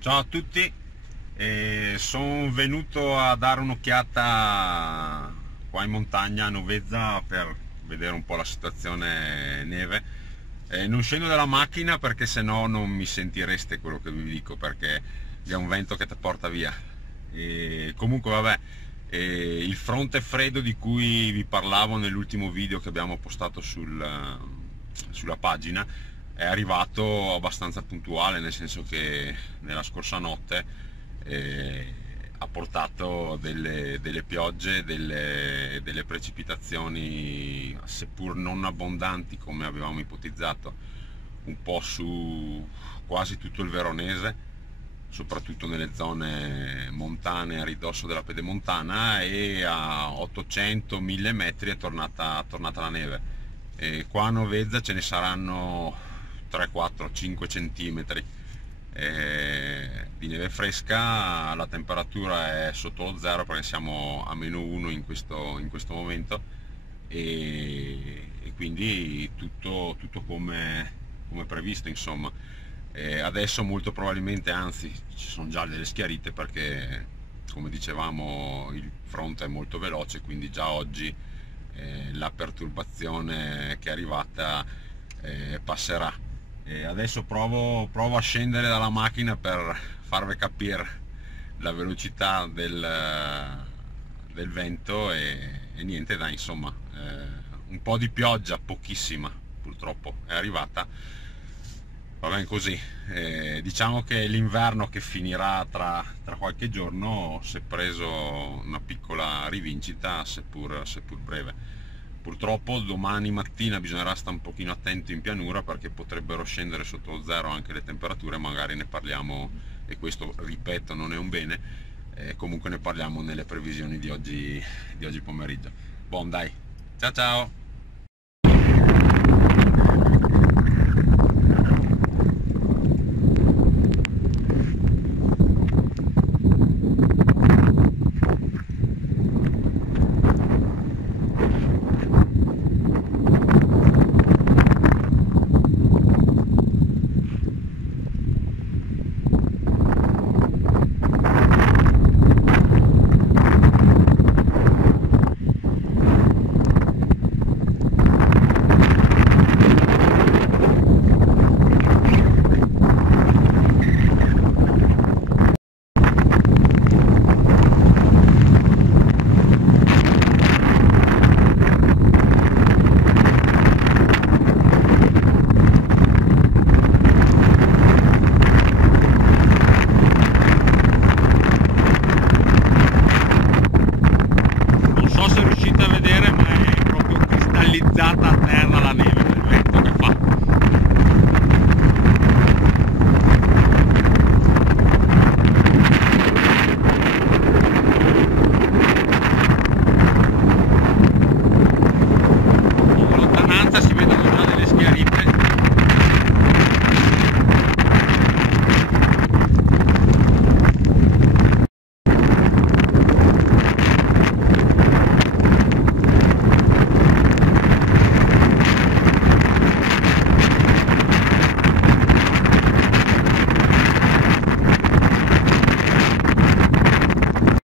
Ciao a tutti, sono venuto a dare un'occhiata qua in montagna a Novezza per vedere un po' la situazione neve. Non scendo dalla macchina perché sennò non mi sentireste quello che vi dico, perché c'è un vento che ti porta via. Comunque vabbè, il fronte freddo di cui vi parlavo nell'ultimo video che abbiamo postato sulla pagina è arrivato abbastanza puntuale, nel senso che nella scorsa notte ha portato delle piogge, delle precipitazioni, seppur non abbondanti come avevamo ipotizzato, un po' su quasi tutto il Veronese, soprattutto nelle zone montane a ridosso della pedemontana, e a 800-1000 metri è tornata la neve. E qua a Novezza ce ne saranno 3, 4, 5 centimetri di neve fresca. La temperatura è sotto lo zero perché siamo a -1 in questo momento, e quindi tutto come previsto, insomma. Adesso molto probabilmente, anzi ci sono già delle schiarite, perché come dicevamo il fronte è molto veloce, quindi già oggi la perturbazione che è arrivata passerà. Adesso provo a scendere dalla macchina per farvi capire la velocità del vento, e niente, dai, insomma, un po' di pioggia, pochissima purtroppo è arrivata. Va bene così. Diciamo che l'inverno, che finirà tra qualche giorno, si è preso una piccola rivincita, seppur breve. Purtroppo domani mattina bisognerà stare un pochino attenti in pianura, perché potrebbero scendere sotto lo zero anche le temperature. Magari ne parliamo, e questo ripeto non è un bene, comunque ne parliamo nelle previsioni di oggi pomeriggio. Buon, dai, ciao ciao!